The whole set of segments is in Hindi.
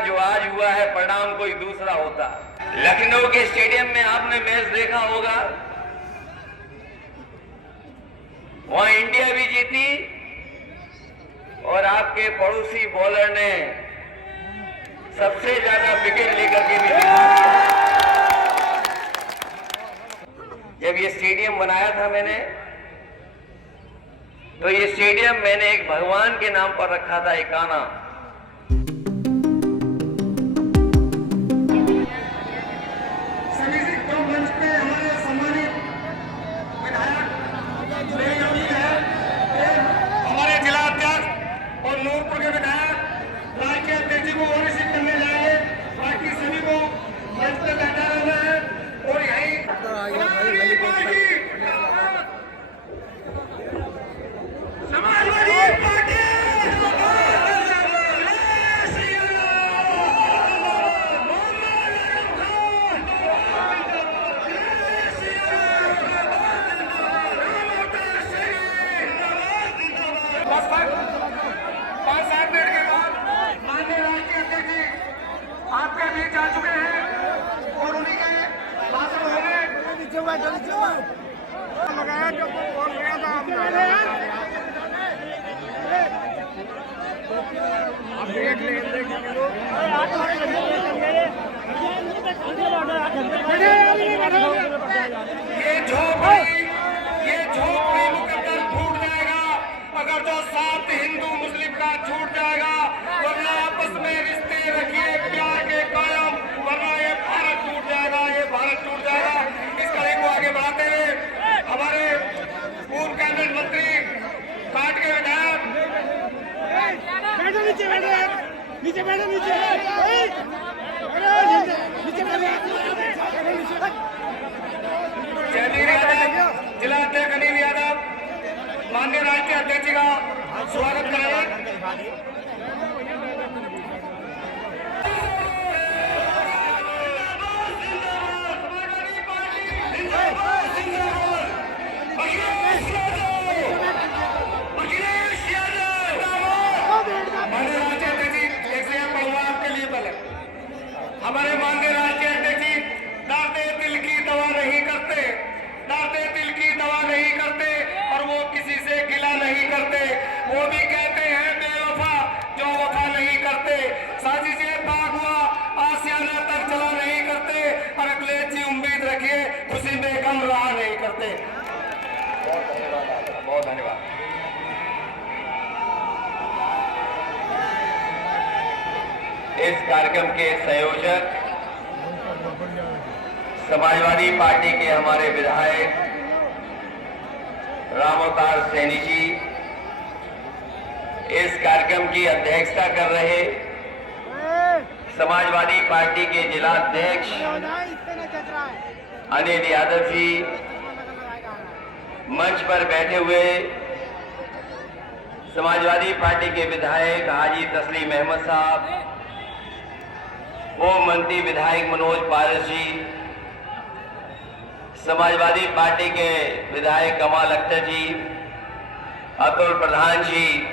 जो आज हुआ है परिणाम कोई दूसरा होता। लखनऊ के स्टेडियम में आपने मैच देखा होगा, वहां इंडिया भी जीती और आपके पड़ोसी बॉलर ने सबसे ज्यादा विकेट लेकर के भी जीता। जब ये स्टेडियम बनाया था मैंने, तो ये स्टेडियम मैंने एक भगवान के नाम पर रखा था, एकाना। हमारे जिला अध्यक्ष और नूरपुर के विधायक राष्ट्रीय अध्यक्ष जी को रिसीव करने जाएंगे। बाकी सभी को मंच पर बैठा रहना है और यही समाजवादी पार्टी आपके बीच आ चुके हैं और उन्हीं के भाषण होंगे। लगाया जो बोल गया था आप देख ये झोपड़ी मुकद्दर टूट जाएगा अगर जो साथ हिंदू मुस्लिम का छूट जाएगा, वरना आपस में रिश्ते रखिए प्यार के कायम, वरना ये भारत टूट जाएगा, ये भारत टूट जाएगा। इस कड़ी को आगे बढ़ाते हुए हमारे पूर्व कैबिनेट मंत्री पार्टी के विधायक जयवीर यादव, जिला अध्यक्ष अनिल यादव, माननीय राष्ट्रीय अध्यक्ष का स्वागत करेंगे। हमारे माननीय राष्ट्रीय अध्यक्ष जी दाते दिल की दवा नहीं करते, दाते दिल की दवा नहीं करते और वो किसी से गिला नहीं करते। वो भी कहते हैं बेवफा जो वफा नहीं करते, साजिशें पाक हुआ आसियाना तक चला नहीं करते और अगले अच्छी उम्मीद रखिए खुशी में गम रहा नहीं करते। बहुत धन्यवाद आपका, बहुत धन्यवाद। इस कार्यक्रम के संयोजक समाजवादी पार्टी के हमारे विधायक राम अवतार सैनी जी, इस कार्यक्रम की अध्यक्षता कर रहे समाजवादी पार्टी के जिला अध्यक्ष अनिल यादव जी, मंच पर बैठे हुए समाजवादी पार्टी के विधायक हाजी तस्लीम अहमद साहब, पूर्व मंत्री विधायक मनोज पारस जी, समाजवादी पार्टी के विधायक कमाल अख्तर जी, अतुल प्रधान जी,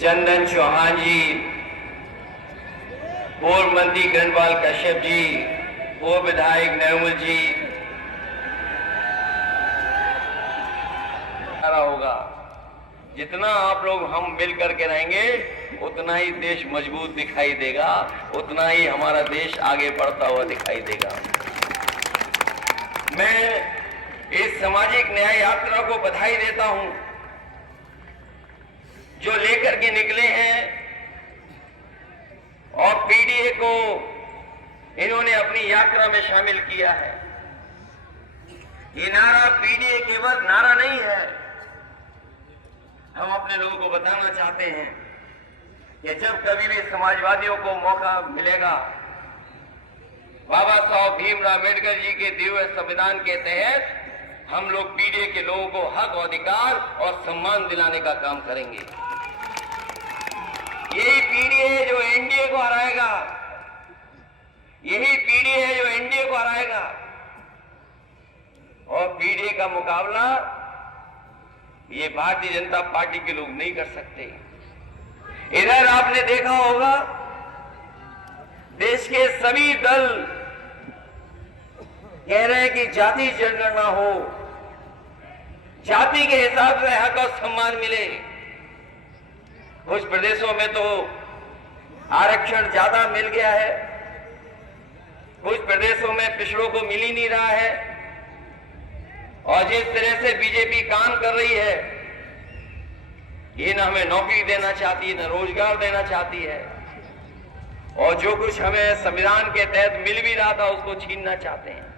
चंदन चौहान जी, पूर्व मंत्री किरणपाल कश्यप जी, पूर्व विधायक नैमुल जी, होगा। जितना आप लोग हम मिल करके रहेंगे उतना ही देश मजबूत दिखाई देगा, उतना ही हमारा देश आगे बढ़ता हुआ दिखाई देगा। मैं इस सामाजिक न्याय यात्रा को बधाई देता हूं जो लेकर के निकले हैं और पीडीए को इन्होंने अपनी यात्रा में शामिल किया है। ये नारा पीडीए केवल नारा नहीं है, हम अपने लोगों को बताना चाहते हैं कि जब कभी भी समाजवादियों को मौका मिलेगा, बाबा साहब भीमराव अम्बेडकर जी के दिए हुए संविधान के तहत हम लोग पीडीए के लोगों को हक, अधिकार और सम्मान दिलाने का काम करेंगे। यही पीडीए है जो एनडीए को हराएगा, यही पीडीए है जो एनडीए को हराएगा। और पीडीए का मुकाबला ये भारतीय जनता पार्टी के लोग नहीं कर सकते। इधर आपने देखा होगा देश के सभी दल कह रहे हैं कि जाति जनगणना हो, जाति के हिसाब से हक और सम्मान मिले। कुछ प्रदेशों में तो आरक्षण ज्यादा मिल गया है, कुछ प्रदेशों में पिछड़ों को मिल ही नहीं रहा है। और जिस तरह से बीजेपी काम कर रही है, ये न हमें नौकरी देना चाहती है, न रोजगार देना चाहती है, और जो कुछ हमें संविधान के तहत मिल भी रहा था उसको छीनना चाहते हैं।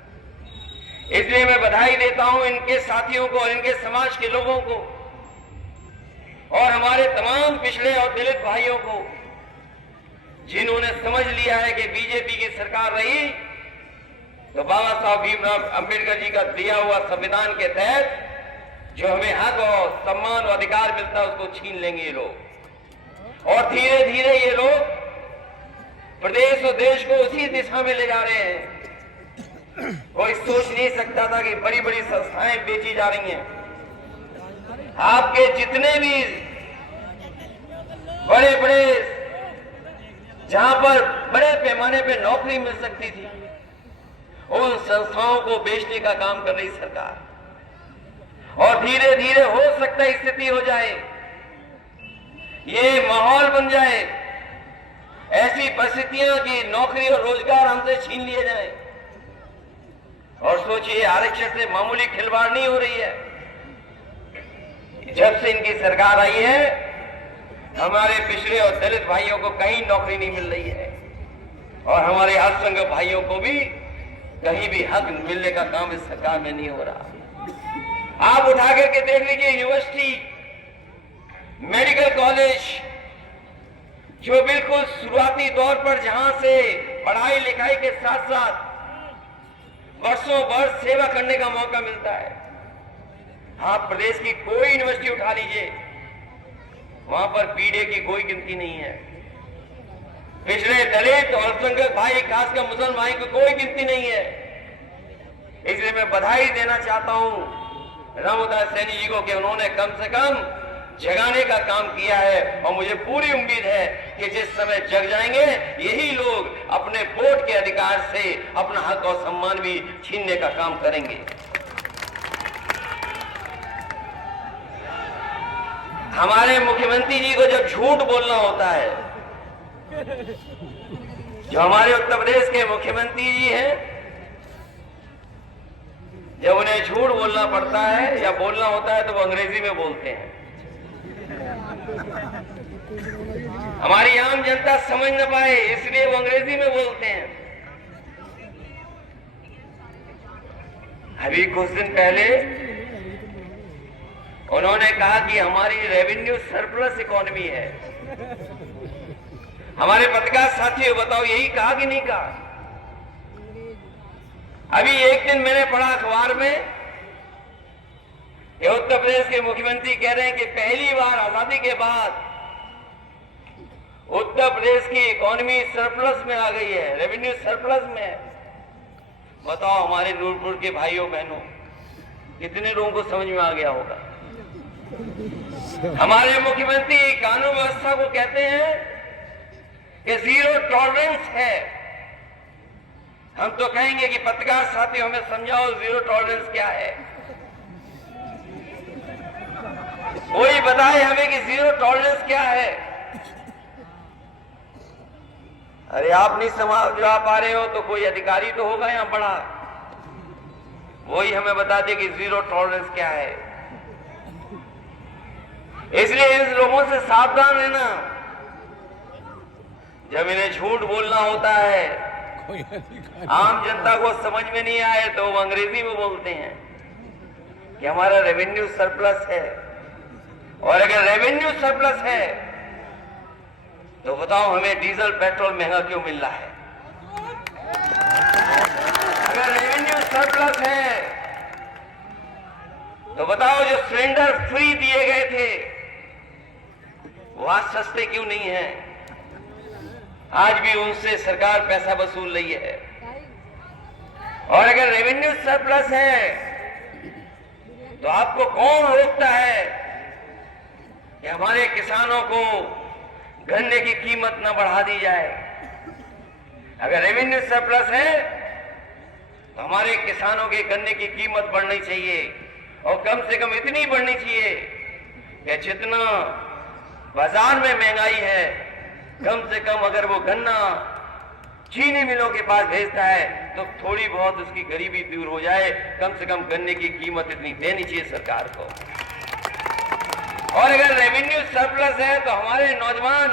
इसलिए मैं बधाई देता हूं इनके साथियों को और इनके समाज के लोगों को और हमारे तमाम पिछड़े और दलित भाइयों को, जिन्होंने समझ लिया है कि बीजेपी की सरकार रही तो बाबा साहब भीमराव अंबेडकर जी का दिया हुआ संविधान के तहत जो हमें हक और सम्मान और अधिकार मिलता है उसको छीन लेंगे ये लोग। और धीरे धीरे ये लोग प्रदेश और देश को उसी दिशा में ले जा रहे हैं। कोई सोच नहीं सकता था कि बड़ी बड़ी संस्थाएं बेची जा रही हैं। आपके जितने भी बड़े बड़े, जहां पर बड़े पैमाने पे नौकरी मिल सकती थी, उन संस्थाओं को बेचने का काम कर रही सरकार। और धीरे धीरे हो सकता है स्थिति हो जाए, ये माहौल बन जाए, ऐसी परिस्थितियां कि नौकरी और रोजगार हमसे छीन लिए जाए। और सोचिए, आरक्षण से मामूली खिलवाड़ नहीं हो रही है। जब से इनकी सरकार आई है, हमारे पिछड़े और दलित भाइयों को कहीं नौकरी नहीं मिल रही है, और हमारे अल्पसंख्यक भाइयों को भी कहीं भी हक मिलने का काम इस सरकार में नहीं हो रहा। आप उठा करके देख लीजिए, यूनिवर्सिटी, मेडिकल कॉलेज, जो बिल्कुल शुरुआती दौर पर जहां से पढ़ाई लिखाई के साथ साथ वर्षों वर्ष सेवा करने का मौका मिलता है। आप प्रदेश की कोई यूनिवर्सिटी उठा लीजिए, वहां पर पीढ़े की कोई गिनती नहीं है। पिछड़े दलित और अल्पसंख्यक भाई, खासकर मुसलमान भाई की कोई गिनती नहीं है। इसलिए मैं बधाई देना चाहता हूं रामदास सैनी जी को कि उन्होंने कम से कम जगाने का काम किया है। और मुझे पूरी उम्मीद है कि जिस समय जग जाएंगे, यही लोग अपने वोट के अधिकार से अपना हक और सम्मान भी छीनने का काम करेंगे। हमारे मुख्यमंत्री जी को जब झूठ बोलना होता है, जो हमारे उत्तर प्रदेश के मुख्यमंत्री जी हैं, जब उन्हें झूठ बोलना पड़ता है या बोलना होता है तो वो अंग्रेजी में बोलते हैं। हमारी आम जनता समझ न पाए इसलिए वो अंग्रेजी में बोलते हैं। अभी कुछ दिन पहले उन्होंने कहा कि हमारी रेवेन्यू सरप्लस इकोनॉमी है। हमारे पत्रकार साथियों, बताओ यही कहा कि नहीं कहा? अभी एक दिन मैंने पढ़ा अखबार में कि उत्तर प्रदेश के मुख्यमंत्री कह रहे हैं कि पहली बार आजादी के बाद उत्तर प्रदेश की इकोनॉमी सरप्लस में आ गई है, रेवेन्यू सरप्लस में है। बताओ हमारे नूरपुर के भाइयों बहनों, कितने लोगों को समझ में आ गया होगा? हमारे मुख्यमंत्री कानून व्यवस्था को कहते हैं कि जीरो टॉलरेंस है। हम तो कहेंगे कि पत्रकार साथियों हमें समझाओ जीरो टॉलरेंस क्या है। कोई बताए हमें कि जीरो टॉलरेंस क्या है। अरे आप नहीं समझा पा रहे हो तो कोई अधिकारी तो होगा यहां बड़ा, वही हमें बता दे कि जीरो टॉलरेंस क्या है। इसलिए इन लोगों से सावधान रहना। जब इन्हें झूठ बोलना होता है, आम जनता को समझ में नहीं आए तो वो अंग्रेजी में बोलते हैं कि हमारा रेवेन्यू सरप्लस है। और अगर रेवेन्यू सरप्लस है तो बताओ हमें डीजल पेट्रोल महंगा क्यों मिल रहा है? अगर रेवेन्यू सरप्लस है तो बताओ जो सिलेंडर फ्री दिए गए थे वो आज सस्ते क्यों नहीं है? आज भी उनसे सरकार पैसा वसूल रही है। और अगर रेवेन्यू सरप्लस है तो आपको कौन रोकता है कि हमारे किसानों को गन्ने की कीमत न बढ़ा दी जाए। अगर रेवेन्यू सरप्लस है तो हमारे किसानों के गन्ने की कीमत बढ़नी चाहिए, और कम से कम इतनी बढ़नी चाहिए कि जितना बाजार में महंगाई है, कम से कम अगर वो गन्ना चीनी मिलों के पास भेजता है तो थोड़ी बहुत उसकी गरीबी दूर हो जाए। कम से कम गन्ने की कीमत इतनी देनी चाहिए सरकार को। और अगर रेवेन्यू सरप्लस है तो हमारे नौजवान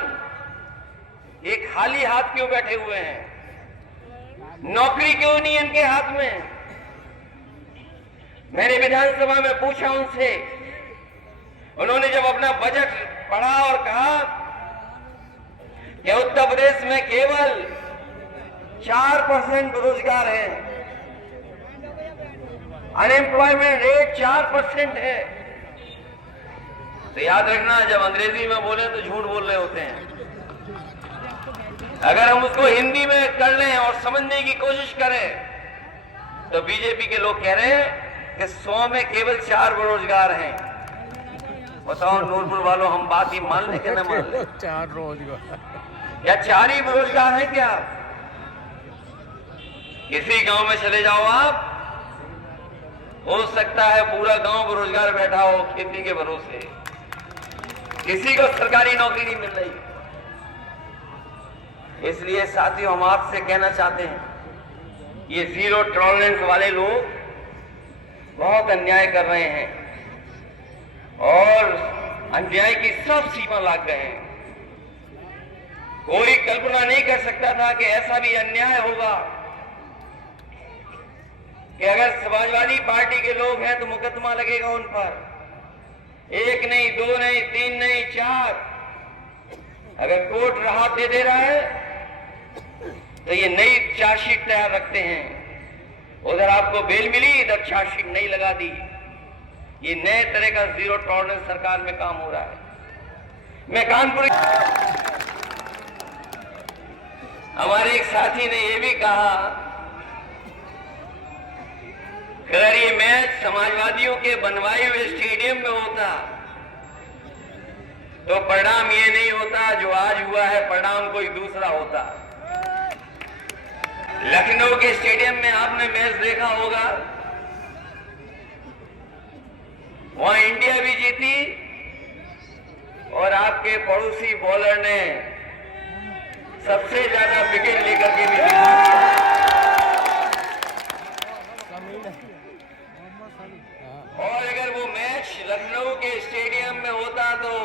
एक खाली हाथ क्यों बैठे हुए हैं? नौकरी क्यों नहीं इनके हाथ में? मैंने विधानसभा में पूछा उनसे, उन्होंने जब अपना बजट पढ़ा और कहा कि उत्तर प्रदेश में केवल 4% बेरोजगार है, अनएम्प्लॉयमेंट रेट 4% है, तो याद रखना जब अंग्रेजी में बोले तो झूठ बोल रहे होते हैं। अगर हम उसको हिंदी में कर लें और समझने की कोशिश करें तो बीजेपी के लोग कह रहे हैं कि 100 में केवल 4 बेरोजगार हैं। बताओ नूरपुर वालों, हम बात ही मान लें कि न मान लें? 4 रोजगार क्या 4 ही बेरोजगार हैं क्या? किसी गांव में चले जाओ आप, हो सकता है पूरा गांव बेरोजगार बैठा हो खेती के भरोसे, किसी को सरकारी नौकरी नहीं मिल रही। इसलिए साथियों, हम आपसे कहना चाहते हैं, ये जीरो टॉलरेंस वाले लोग बहुत अन्याय कर रहे हैं और अन्याय की सब सीमा लाग गए हैं। कोई कल्पना नहीं कर सकता था कि ऐसा भी अन्याय होगा कि अगर समाजवादी पार्टी के लोग हैं तो मुकदमा लगेगा उन पर, 1 नहीं, 2 नहीं, 3 नहीं, 4। अगर कोर्ट राहत दे रहा है तो ये नई चार्जशीट तैयार रखते हैं। उधर आपको बेल मिली, इधर चार्जशीट नहीं लगा दी। ये नए तरह का जीरो टॉलरेंस सरकार में काम हो रहा है। मैं कानपुर, हमारे एक साथी ने यह भी कहा कि अगर ये मैच समाजवादियों के बनवाए हुए स्टेडियम में होता तो परिणाम ये नहीं होता जो आज हुआ है, परिणाम कोई दूसरा होता। लखनऊ के स्टेडियम में आपने मैच देखा होगा, वहां इंडिया भी जीती और आपके पड़ोसी बॉलर ने सबसे ज्यादा विकेट लेकर के भी दिखा दिया। और अगर वो मैच लखनऊ के स्टेडियम में होता तो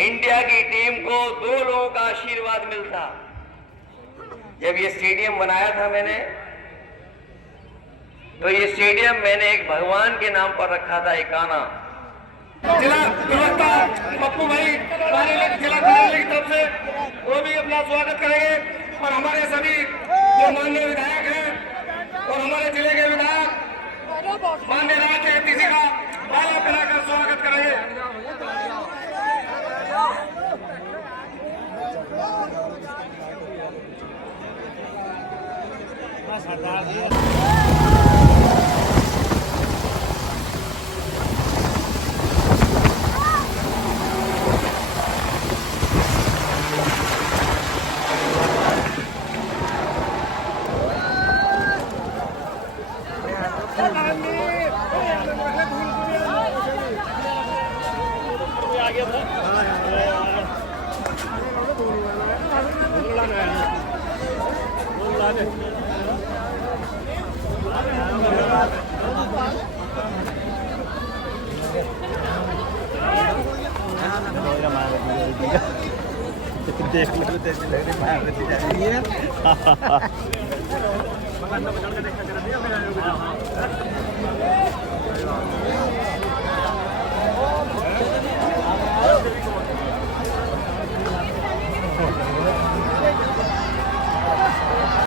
इंडिया की टीम को 2 लोगों का आशीर्वाद मिलता। जब ये स्टेडियम बनाया था मैंने, तो ये स्टेडियम मैंने एक भगवान के नाम पर रखा था, एकाना। जिला प्रवक्ता पप्पू भाई जिला कार्यालय की तरफ से वो भी अपना स्वागत करेंगे, और हमारे सभी जो माननीय विधायक हैं और हमारे जिले के विधायक माननीय राज एपीसी का माला पहनाकर स्वागत करेंगे। देख लो देखिए